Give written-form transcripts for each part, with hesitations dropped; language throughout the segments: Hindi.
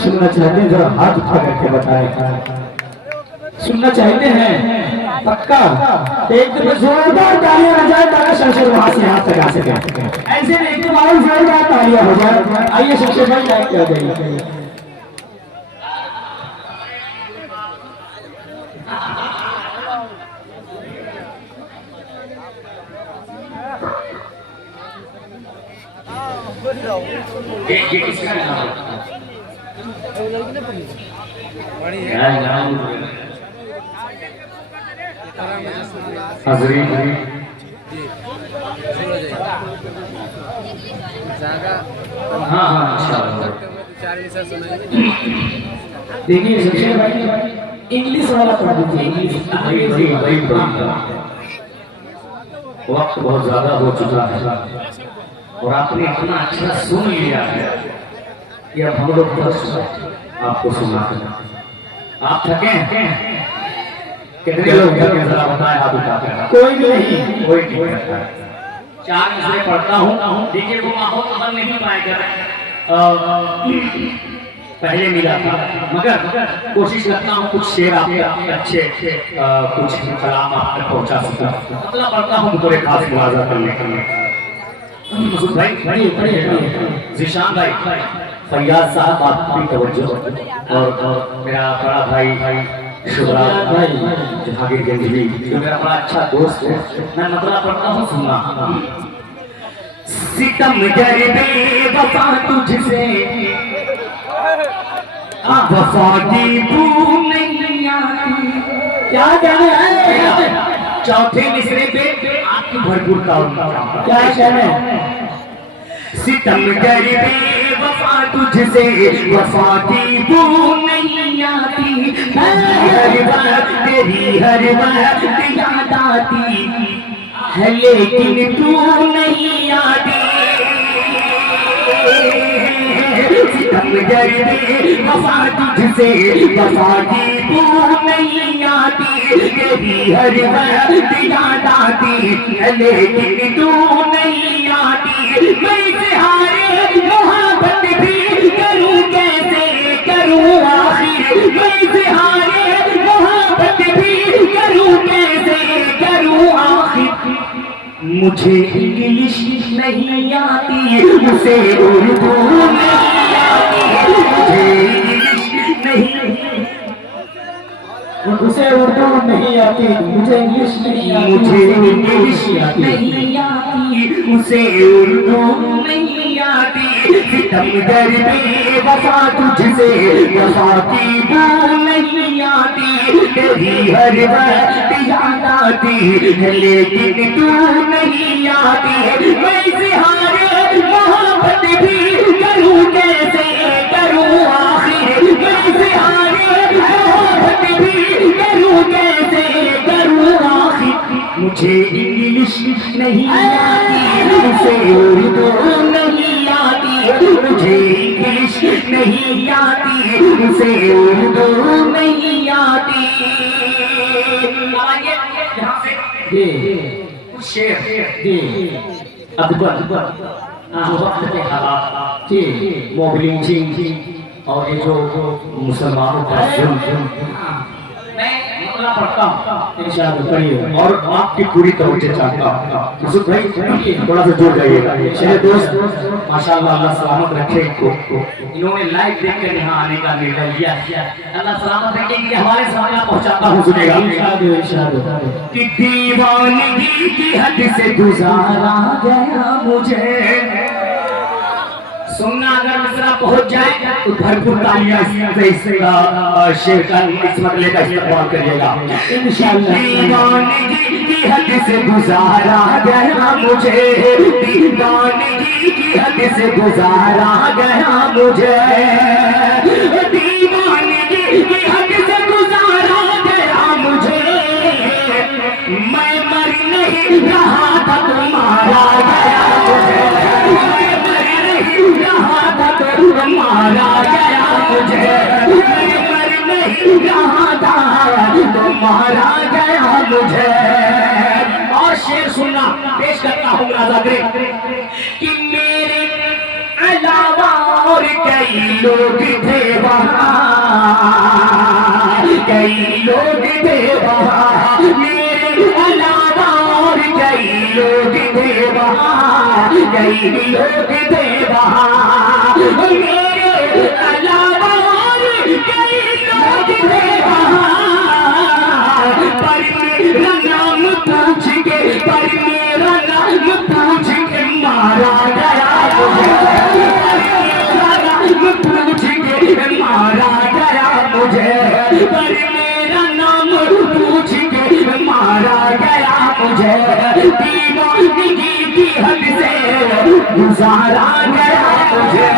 सुनना चाहते हैं जरा हाथ उठा करके बताएं। सुनना चाहते हैं पक्का? एक तो जोरदार तालियां हो जाए ताकि शमशेर वहां से हाथ लगा सके। ऐसे में एक बार जोरदार तालियां हो जाए। आइए शमशेर भाई लाइक कर देंगे। ये किसका नाम देखिए शमशेर भाई इंग्लिश वाला पढ़ दीजिए। वक्त बहुत ज्यादा हो चुका है और आपने इतना अच्छा सुन लिया है कि अब हम लोग बस आपको सुना आप थके कितने लोग थके जरा बताएं हाथ उठाकर। कोई नहीं, कोई नहीं करता। चार मिसरे पढ़ता हूँ। देखिए वो माहौल तो बन नहीं पाएगा पहले मिला था, मगर कोशिश करता हूँ कुछ शेर आपके अच्छे कुछ कलाम आप तक पहुँचा सकता। अगला पढ़ता हूँ थोड़े खास मुआवजा करने मसूद भाई ज़ीशान भाई फैयाज साहब आपकी तवज्जो और मेरा बड़ा भाई शुभराज भाई जहांगीर गंजवी जो मेरा बड़ा अच्छा दोस्त है। मैं मतलब पढ़ता हूँ सुनना। सितम गरीबे वफा तुझसे वफा की भूल नहीं आती। क्या कहना है? चौथे मिसरे पे आपकी भरपूर क्या कहना है? सितम गरीबे वफा तुझसे वफा की भूल नहीं आती। हर बात तेरी हर बात याद आती है लेकिन तू नहीं आती। सितम गरीबे वफा तुझसे वफा की भूल नहीं आती। तेरी हर बात याद आती है लेकिन तू नहीं आती। मैं इज़हारे मोहब्बत भी करूं कैसे करूं आखिर। मैं इज़हारे मोहब्बत भी करूं कैसे करूं आखिर। मुझे इंग्लिश नहीं आती मुझे उर्दू नहीं आती। मुझे इंग्लिश नहीं उसे उर्दू नहीं आती, मुझे इंग्लिश नहीं आती। मुझे इंग्लिश नहीं आती उसे उर्दू नहीं आती। सितम गरीबे वफा तुझसे वफा की भूल नहीं आती। तेरी हर बात याद आती है लेकिन तू नहीं आती। मैं इज़हारे मोहब्बत भी करूं कैसे करूं आखिर। मैं इज़हारे मोहब्बत भी करूं कैसे करूं आखिर। मुझे इंग्लिश नहीं आती उसे उर्दू नहीं आती। मुझे इंग्लिश नहीं आती उसे उर्दू नहीं आती। यहाँ से कुछ शेर अकबर जो वक्त के हालात मोबिलिंग और ये जो मुसलमानों का मैं पढ़ता हूँ इंशाअल्लाह पढ़िए और आपकी पूरी तवज्जो चाहता हूँ। मसूद भाई थोड़ा सा जुड़ जाइएगा। मेरे दोस्त माशाअल्लाह अल्लाह सलामत रखे इनको। इन्होंने लाइव देख कर यहाँ आने का निर्णय लिया। अल्लाह सलामत रखे इनके हवाले से मैं पहुँचाता हूँ। सुनेगा कि दीवानगी की हद से गुजारा गया मुझे। सुनना अगर मिसरा पहुंच जाए तो भरपूर तालियां शेर का इस मतले का इस्तेमाल करिएगा इंशाअल्लाह। दीवानगी की हद से गुजारा गया मुझे। दीवानगी की हद से गुजारा गया मुझे। दीवानगी की हद से गुजारा गया मुझे। मैं मर नहीं रहा था तुम्हारा गया मुझे। मारा गया मुझे। मर नहीं रहा था तो मारा गया मुझे। और शेर सुनना पेश करता हूँ कि मेरे अलावा और कई लोग थे कई लोग थे वहाँ मेरे अलावा और कई लोग थे वहाँ कई लोग थे वहाँ मेरे अलावा और कई लोग थे वहाँ पर मेरा नाम पूछ के पर मेरा नाम पूछ के मारा गया मुझे पूछ के मारा गया मुझे पर मेरा नाम पूछ के मारा गया मुझे दीवानगी की हद से गुजारा गया मुझे।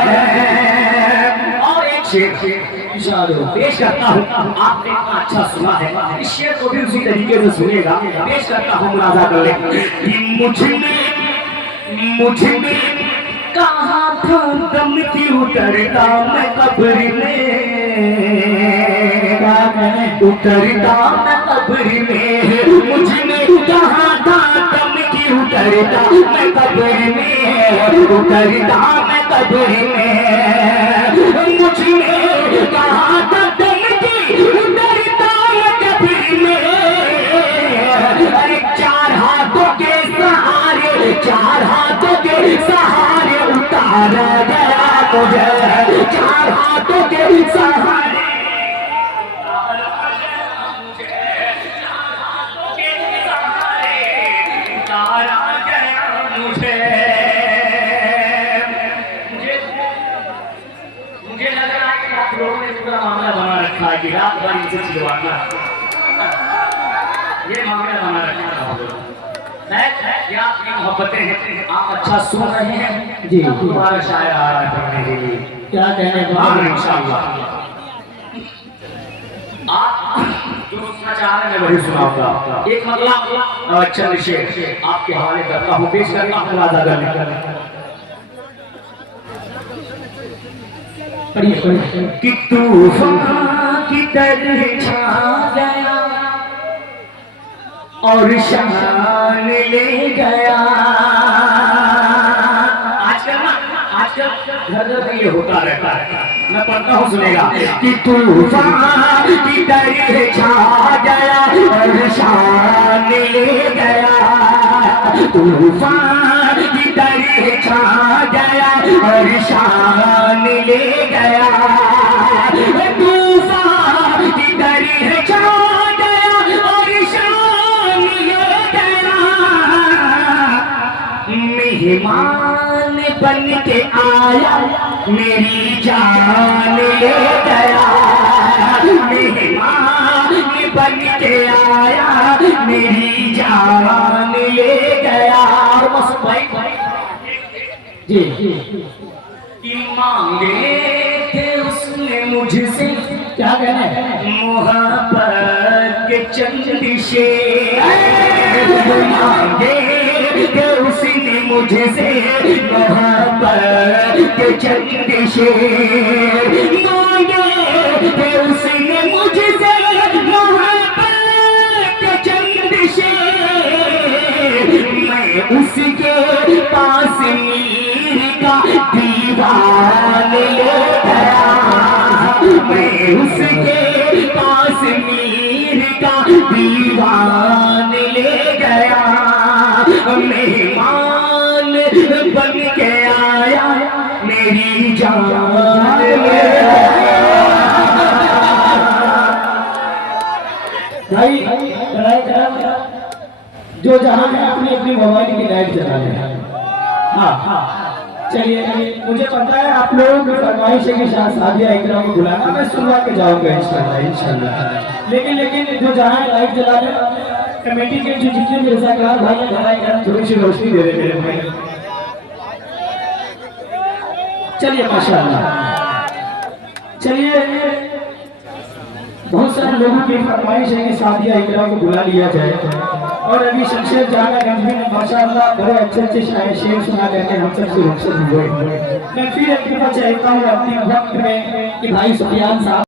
और एक शेर पेश करता हूँ, आपने इतना अच्छा सुना है, इस शेर को भी उसी तरीके से सुनेगा। पेश करता हूँ, मुलाजा कर ले कि मुझ में कहाँ था दम की उतरता मैं कब्र में उतरता मैं कब्र में मुझ में कहाँ था दम की उतरता मैं कब्र में उतरता मैं कब्र में मुझ में कहाँ था दम की उतरता मैं कब्र में। अरे चार हाथों के सहारे चार हाथों के सहारे उतारा गया मुझे चार हाथों के सहारे उतारा गया मुझे। मुझे लग रहा है कि आप लोगों ने पूरा मामला बना रखा है कि रात भर इनसे चिलवाना ये मामला बना रखा है। मोहब्बतें हैं, आप अच्छा सुन रहे हैं जी दोबारा शायर आ रहा है पढ़ने के लिए, क्या कहने इंशाअल्लाह आप जो सुनना चाह रहे हैं मैं वही सुनाऊंगा। एक मतलब चंद शेर आपके हवाले करता हूँ, पेश करता हूँ राजा गले कि तूफान की तरह छा गया और शान ले गया। आजकल घर घर ये होता रहता है, मैं पढ़ता हूँ सुनेगा कि तूफान की तरह छा गया और शान ले गया। तूफान की तरह छा गया और शान ले गया। तूफान की तरह छा गया और शान ले गया। मेहमान बन के आया मेरी जान ले गया। मेहमान बन के आया मेरी जान ले गया। जी मांगे थे उसने मुझसे क्या कहना मोहब्बत के चंद शेर मांगे थे उसने मुझसे मोहब्बत के चंद शेर मांगे थे उसने मुझसे मोहब्बत के चंद शेर। मैं उसके पास मीर का दीवान ले गया। मैं उसके पास मीर का दीवान ले गया। मेहमान बन के आया मेरी जान ले भाई जो जहाँ है अपनी अपनी मोबाइल की लाइट जला लें। हाँ चलिए मुझे पता है आप लोगों की फरमाइश है कि सादिया इकराम को बुलाना, मैं सुनवा के जाऊंगा इंशाल्लाह। लेकिन जो जहाँ लाइट जला लें कमेटी के जो जितने भी रजाकार भाई हैं थोड़ी सी रोशनी दे रहे मेरे भाई। चलिए माशाल्लाह। चलिए बहुत सारे लोगों की फरमाइश है कि सादिया इकराम को बुला लिया जाए और अभी शमशेर जाना गंभीर ने माशाल्लाह बड़े अच्छे शेर सुना करके हम सबसे रुखसत हुए। मैं फिर एक दफा चाहता हूँ अपने वक्त में कि भाई सुफियान साहब